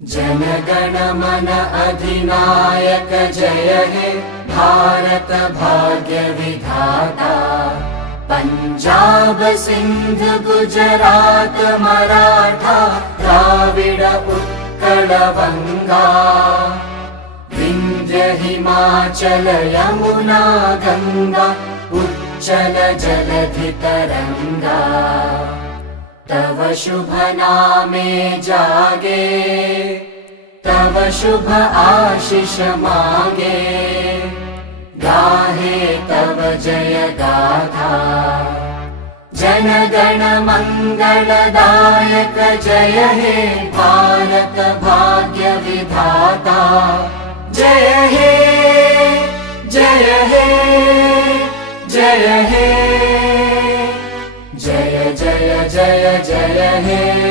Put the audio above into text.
जन गण मन अधिनायक जय हे भारत भाग्य विधाता। पंजाब सिंध गुजरात मराठा द्राविड उत्कल बंगा। विंध्य हिमाचल यमुना गंगा उच्चल जलधि तरंगा। तव शुभ नामे जागे तव शुभ आशीष मागे। गाहे तव जय गाथा जन गण मंगलदायक जय हे भारत भाग्य विधाता। जय हे जय हे जय हे जय जय जय जय हे।